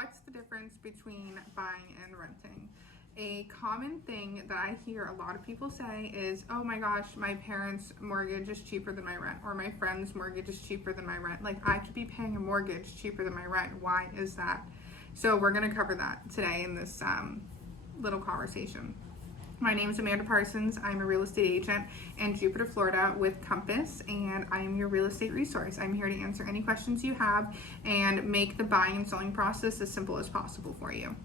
What's the difference between buying and renting? A common thing that I hear a lot of people say is, oh my gosh, my parents' mortgage is cheaper than my rent, or my friend's mortgage is cheaper than my rent. Like, I could be paying a mortgage cheaper than my rent. Why is that? So we're going to cover that today in this little conversation. My name is Amanda Parsons. I'm a real estate agent in Jupiter, Florida with Compass, and I am your real estate resource. I'm here to answer any questions you have and make the buying and selling process as simple as possible for you.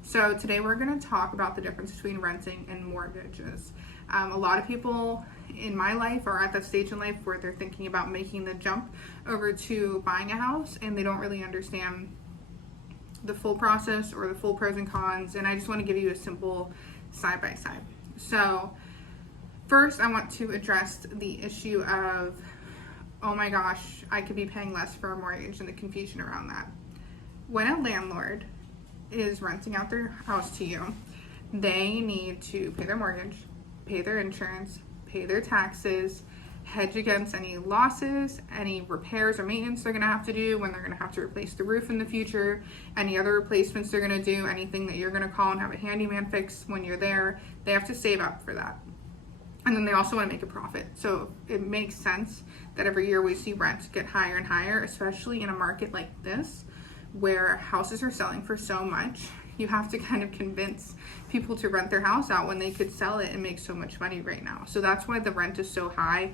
So today we're going to talk about the difference between renting and mortgages. A lot of people in my life are at that stage in life where they're thinking about making the jump over to buying a house, and they don't really understand the full process or the full pros and cons, and I just want to give you a simple side by side. So first I want to address the issue of, oh my gosh, I could be paying less for a mortgage, and the confusion around that. When a landlord is renting out their house to you, they need to pay their mortgage, pay their insurance, pay their taxes, hedge against any losses, any repairs or maintenance they're going to have to do when they're going to have to replace the roof in the future, any other replacements they're going to do, anything that you're going to call and have a handyman fix when you're there. They have to save up for that. And then they also want to make a profit. So it makes sense that every year we see rents get higher and higher, especially in a market like this where houses are selling for so much. You have to kind of convince people to rent their house out when they could sell it and make so much money right now. So that's why the rent is so high.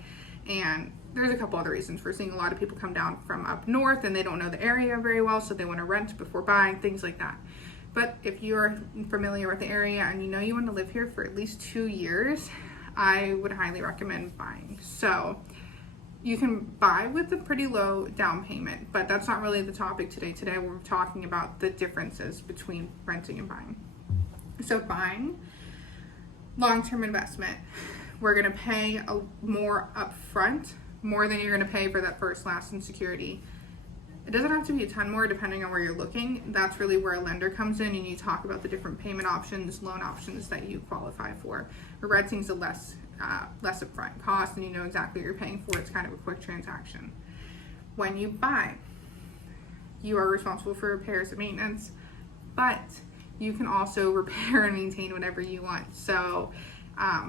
And there's a couple other reasons. We're seeing a lot of people come down from up north and they don't know the area very well, so they want to rent before buying, things like that. But if you're familiar with the area and you know you want to live here for at least 2 years, I would highly recommend buying. So you can buy with a pretty low down payment, but that's not really the topic today. Today we're talking about the differences between renting and buying. So buying, long-term investment, we're going to pay more upfront, more than you're going to pay for that first, last, and security. It doesn't have to be a ton more depending on where you're looking. That's really where a lender comes in and you talk about the different payment options, loan options that you qualify for. Renting's a less upfront cost and you know exactly what you're paying for. It's kind of a quick transaction. When you buy, you are responsible for repairs and maintenance, but you can also repair and maintain whatever you want. So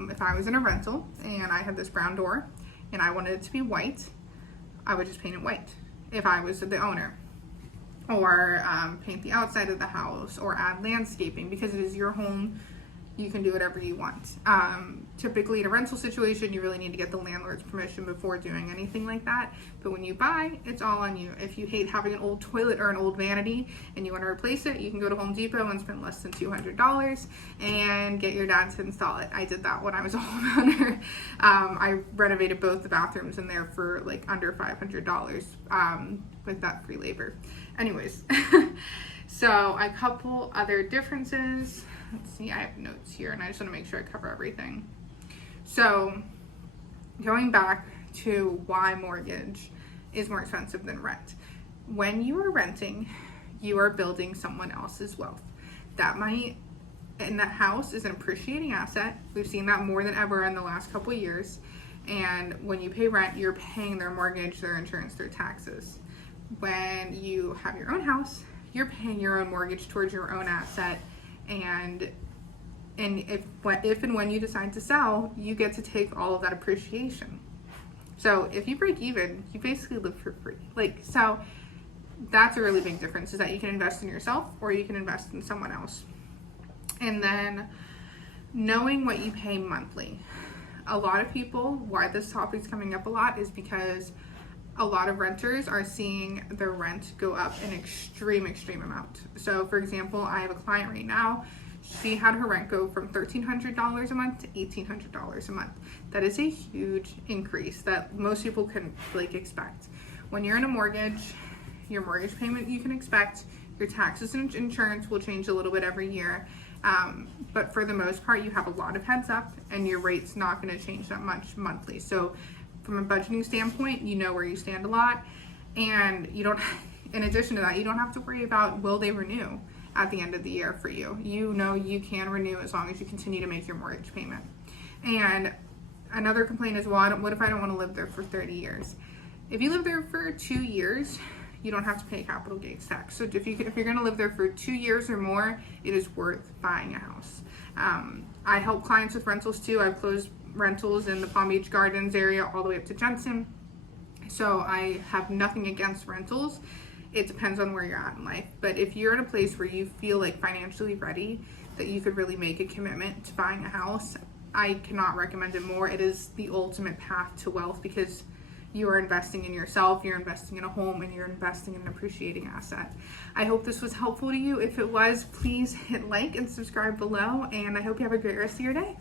if I was in a rental and I had this brown door and I wanted it to be white, I would just paint it white if I was the owner, or paint the outside of the house, or add landscaping. Because it is your home, you can do whatever you want. Typically in a rental situation, you really need to get the landlord's permission before doing anything like that. But when you buy, it's all on you. If you hate having an old toilet or an old vanity and you want to replace it, you can go to Home Depot and spend less than $200 and get your dad to install it. I did that when I was a homeowner. I renovated both the bathrooms in there for like under $500 with that free labor. Anyways, so a couple other differences. Let's see, I have notes here and I just want to make sure I cover everything. So going back to why mortgage is more expensive than rent. When you are renting, you are building someone else's wealth. That money in that house is an appreciating asset. We've seen that more than ever in the last couple of years. And when you pay rent, you're paying their mortgage, their insurance, their taxes. When you have your own house, you're paying your own mortgage towards your own asset. And if and when you decide to sell, you get to take all of that appreciation. So if you break even, you basically live for free. So that's a really big difference, is that you can invest in yourself or you can invest in someone else. And then knowing what you pay monthly. A lot of people, why this topic's coming up a lot, is because a lot of renters are seeing their rent go up an extreme amount. So for example, I have a client right now. She had her rent go from $1,300 a month to $1,800 a month. That is a huge increase that most people can expect. When you're in a mortgage, your mortgage payment you can expect, your taxes and insurance will change a little bit every year. But for the most part, you have a lot of heads up and your rate's not going to change that much monthly. So from a budgeting standpoint, you know where you stand a lot, and you don't, in addition to that, you don't have to worry about will they renew at the end of the year for you. You know you can renew as long as you continue to make your mortgage payment. And another complaint is, well, what if I don't want to live there for 30 years? If you live there for 2 years, you don't have to pay capital gains tax. So if you're going to live there for 2 years or more, it is worth buying a house. I help clients with rentals too. I've closed rentals in the Palm Beach Gardens area all the way up to Jensen. So I have nothing against rentals. It depends on where you're at in life. But if you're in a place where you feel like financially ready, that you could really make a commitment to buying a house, I cannot recommend it more. It is the ultimate path to wealth because you are investing in yourself, you're investing in a home, and you're investing in an appreciating asset. I hope this was helpful to you. If it was, please hit like and subscribe below, and I hope you have a great rest of your day.